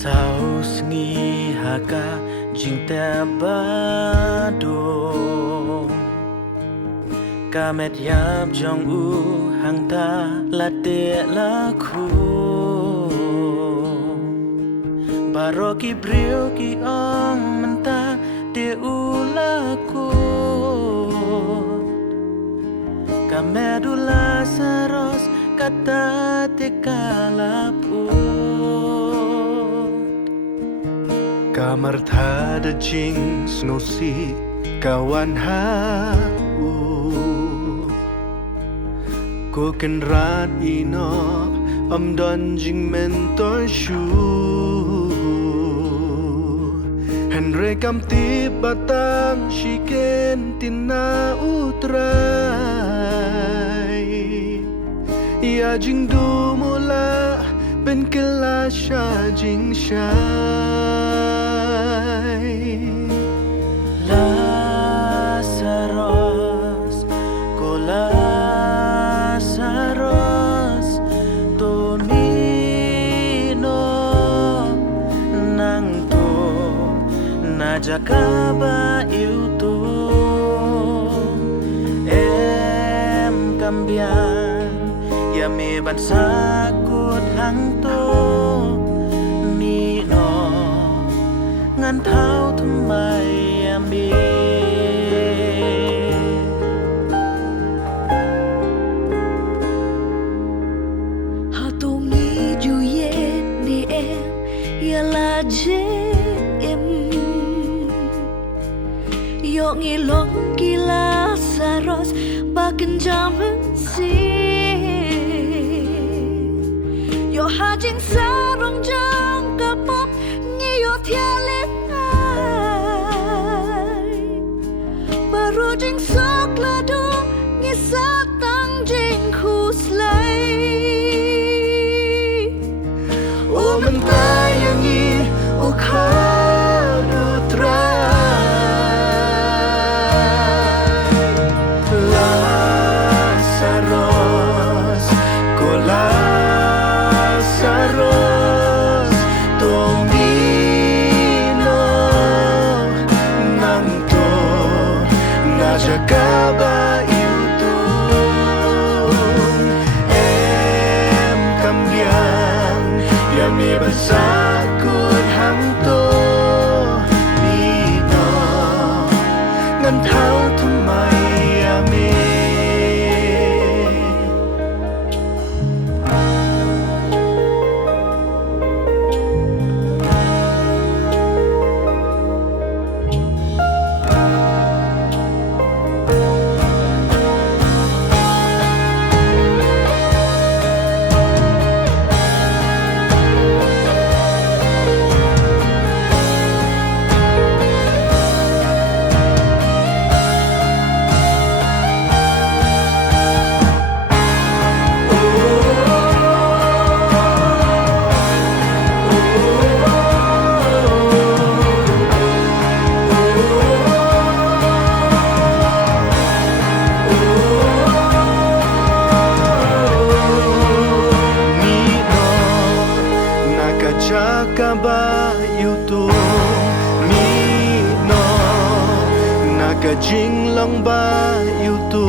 Sao sengi haka jing te badong Kamet yap jong u hang ta la te la khu Baro ki brio ki ong menta te u la ku Kamedula saros kata te kalapu Kamar thada jing snosi kawan ha Ko ken rat ino don jing mentor shu Henry kam ti batang shiken tina utrai Ya jing du mula ben kelasha jing shai Lazarus ko Lazarus Tomino nang to najakaba itu kambian ya me ban sakut hang to Nino ngan thaoทำไมมี Họ tu nghĩ dù yên đi em ya là chết em yo nghĩ lon kila saros bakin jamin si yo hajing sarong jang kapop ngi yo thia lên ai baru jing sok la do ngi sa tang jing khus lai O mendayangi o kadutrai Lazarus ko Lazarus Tomino nang to najakaba itu kambian yang mi bersakut hang to Nino ngan thaoทำไมมี Jakaba yutu Nino Nakajing lang ba yutu